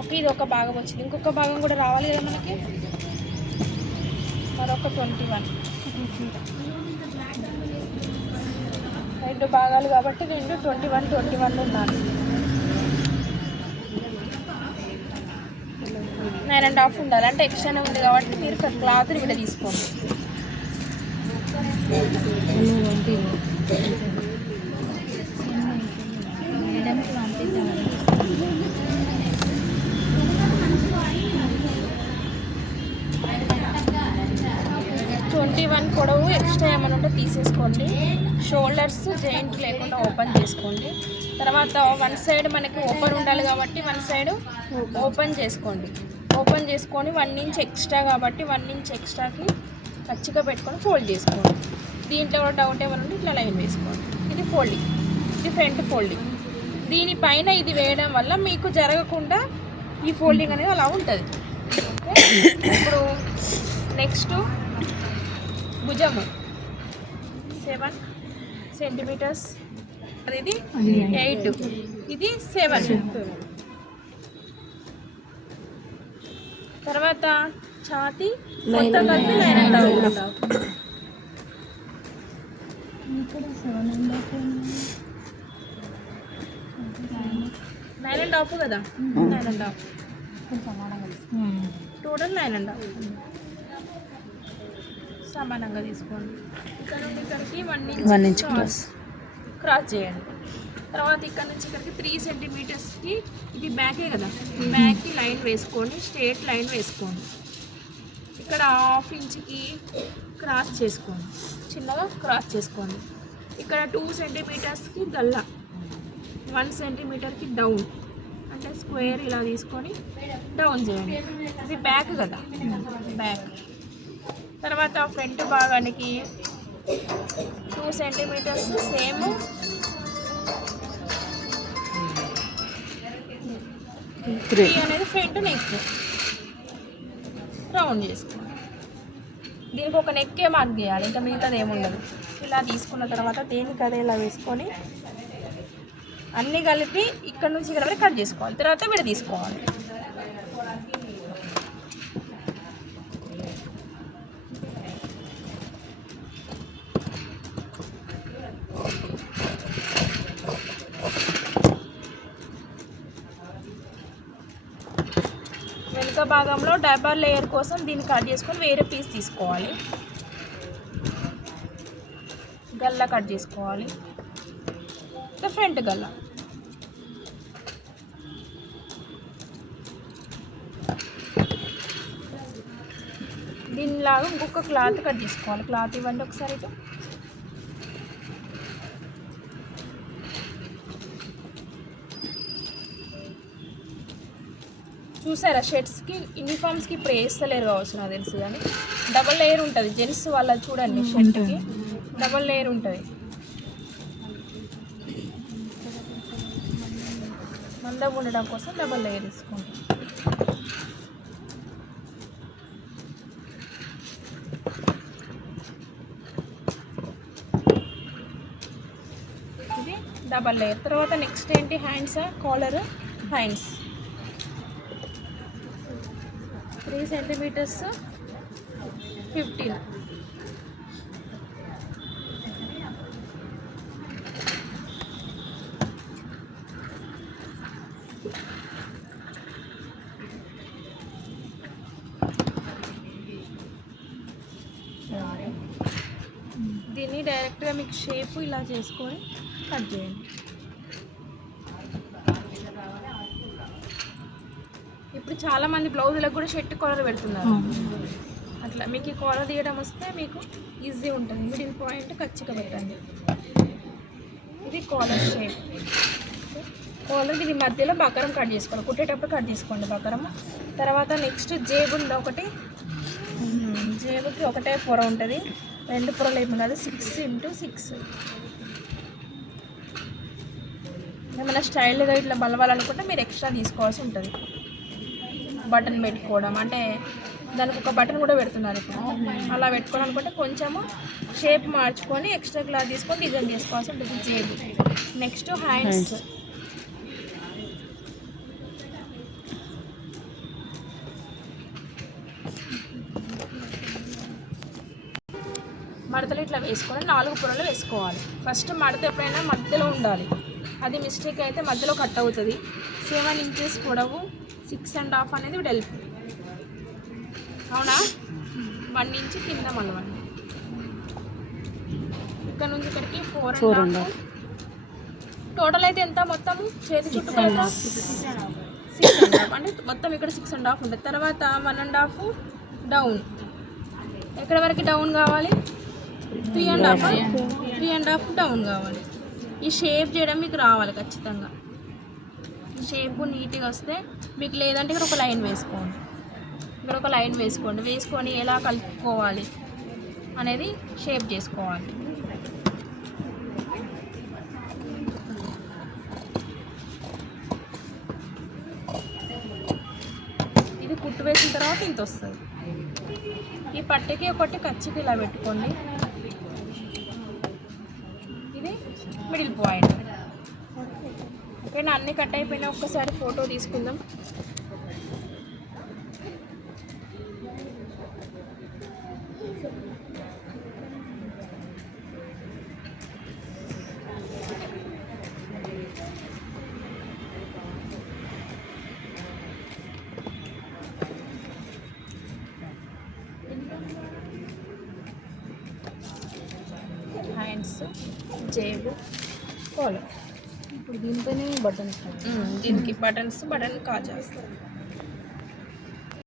Okay, ఇది ఒక భాగం వచ్చింది. ఇంకొక భాగం కూడా రావాలి కదా మనకి. మరొక 21, 2 భాగాలు కాబట్టి 2 21 ఉండాలి. 9.5 ఉండాలి. అంటే ఎక్స్ట్రానే ఉంది కాబట్టి మీరు క్లాత్ విడ తీసుకోండి. 21 పొడవు ఎక్స్ట్రా ఏమైనా ఉంటే తీసేసుకోండి. షోల్డర్స్ జాయింట్ లేకుండా ఓపెన్ చేసుకోండి. తర్వాత వన్ సైడ్ మనకి ఓపెన్ ఉండాలి కాబట్టి వన్ సైడ్ ఓపెన్ చేసుకోండి. ఓపెన్ చేసుకొని 1 ఇంచ్ ఎక్స్ట్రా కాబట్టి 1 ఇంచ్ ఎక్స్ట్రాకి పచ్చిగా పెట్టుకొని ఫోల్డ్ చేసుకోండి. దీంట్లో కూడా డౌట్ ఏమైనా ఉంటే ఇట్లా లైన్ వేసుకోండి. ఇది ఫోల్డింగ్, ఇది ఫ్రంట్ ఫోల్డింగ్. దీనిపైన ఇది వేయడం వల్ల మీకు జరగకుండా ఈ ఫోల్డింగ్ అనేది అలా ఉంటుంది. ఓకే, ఇప్పుడు నెక్స్ట్ భుజము 7 సెంటీమీటర్స్, ఇది 8, ఇది 7. తర్వాత ఛాతీ మొత్తం కలిపి 9.5. 9.5 కదా, 9.5 టోటల్ 9.5 సమానంగా తీసుకోండి. ఇక్కడ నుండి ఇక్కడికి 1 ఇంచ్ క్రాస్ చేయండి. తర్వాత ఇక్కడ నుంచి ఇక్కడికి 3 సెంటీమీటర్స్కి ఇది బ్యాకే కదా, బ్యాక్కి లైన్ వేసుకొని స్ట్రేట్ లైన్ వేసుకోండి. ఇక్కడ 1/2 ఇంచ్కి క్రాస్ చేసుకోండి, చిన్నగా క్రాస్ చేసుకోండి. ఇక్కడ 2 సెంటీమీటర్స్కి గల్లా, 1 సెంటీమీటర్కి డౌన్, అంటే స్క్వేర్ ఇలా తీసుకొని డౌన్ చేయండి. ఇది బ్యాక్ కదా, బ్యాక్. తర్వాత ఫ్రంట్ భాగానికి 2 సెంటీమీటర్స్ సేమ్ 3 అనేది ఫ్రంట్ నెక్ రౌండ్ చేసుకోండి. దీనికి ఒక నెక్కే మార్క్ చేయాలి, ఇంకా మిగతాది ఏముండదు. ఇలా తీసుకున్న తర్వాత దేనికి అదే ఇలా వేసుకొని అన్నీ కలిపి ఇక్కడ నుంచి ఇక్కడ వరకు కట్ చేసుకోవాలి. తర్వాత విడ తీసుకోవాలి. వెనుక భాగంలో డబల్ లేయర్ కోసం దీన్ని కట్ చేసుకొని వేరే పీస్ తీసుకోవాలి. గల్లా కట్ చేసుకోవాలి, ఫ్రంట్ గల్లా. దీనిలాగా ఇంకొక క్లాత్ కట్ చేసుకోవాలి. క్లాత్ ఇవ్వండి ఒకసారి. ఇటు చూసారా, షర్ట్స్కి యూనిఫామ్స్కి ఇప్పుడు వేస్తలేరు కావచ్చు నాకు తెలుసు, కానీ డబల్ లేయర్ ఉంటుంది జెంట్స్ వాళ్ళ. చూడండి, షర్ట్కి డబల్ లేయర్ ఉంటుంది. మందం ఉండడం కోసం డబల్ లేయర్ తీసుకోండి. ఇది డబల్ లేయర్. తర్వాత నెక్స్ట్ ఏంటి, హ్యాండ్స్, కాలర్, హ్యాండ్స్ 3 సెంటీమీటర్స్ 15. దీన్ని డైరెక్ట్గా మీకు షేప్ ఇలా చేసుకొని కట్ చేయండి. ఇప్పుడు చాలామంది బ్లౌజులకు కూడా షర్ట్ కాలర్ పెడుతున్నారు. అట్లా మీకు ఈ కాలర్ తీయడం వస్తే మీకు ఈజీ ఉంటుంది. మిడిల్ పాయింట్ ఖచ్చితంగా పెట్టండి. ఇది కాలర్ షేప్. కాలర్కి ఇది మధ్యలో బకరం కట్ చేసుకోవాలి. కుట్టేటప్పుడు కట్ చేసుకోండి బకరము. తర్వాత నెక్స్ట్ జేబు ఉంది ఒకటి. జేబుకి ఒకటే పొర ఉంటుంది, 2 పొరలు ఏమి ఉండదు. 6 × 6. ఏమైనా స్టైల్గా ఇట్లా బలవాలనుకుంటే మీరు ఎక్స్ట్రా తీసుకోవాల్సి ఉంటుంది. బటన్ పెట్టుకోవడం అంటే దానికి ఒక బటన్ కూడా పెడుతున్నారు ఇప్పుడు. అలా పెట్టుకోవాలనుకుంటే కొంచెము షేప్ మార్చుకొని ఎక్స్ట్రా క్లాత్ తీసుకొని డిజైన్ చేసుకోవాల్సి ఉంటుంది. జేబు. Next hands. మడతలు ఇట్లా వేసుకొని 4 పొరలు వేసుకోవాలి. ఫస్ట్ మడత ఎప్పుడైనా మధ్యలో ఉండాలి, అది మిస్టేక్ అయితే మధ్యలో కట్ అవుతుంది. 7 ఇంచెస్ పొడవు, 6.5 అనేది వెడల్పు. అవునా? 1 ఇంచ్ కింద మలవండి. ఇక్కడ నుంచి ఇక్కడికి 4.5. టోటల్ అయితే ఎంత మొత్తం చేతి చుట్టుపక్కల 6.5, అంటే మొత్తం ఇక్కడ 6.5 ఉంటుంది. తర్వాత 1.5 డౌన్. ఎక్కడ వరకు డౌన్ కావాలి? 3.5 డౌన్ కావాలి. ఈ షేప్ చేయడం మీకు రావాలి ఖచ్చితంగా. ఈ షేప్ నీట్గా వస్తే మీకు, లేదంటే ఇక్కడ ఒక లైన్ వేసుకోండి. ఇక్కడ ఒక లైన్ వేసుకొని ఎలా కలుపుకోవాలి అనేది షేప్ చేసుకోవాలి. ఇది కుట్టు వేసిన తర్వాత ఇంత వస్తుంది. ఈ పట్టెకి ఒకటి ఖర్చుకి ఇలా పెట్టుకోండి. ఇది మిడిల్ పాయింట్. ఓకేనా? అన్నీ కట్ అయిపోయినా ఒక్కసారి ఫోటో తీసుకుందాం. హ్యాండ్స్, జేబు, కాలర్. ఇప్పుడు దీనిపైన బటన్స్, దీనికి బటన్ కాజాస్.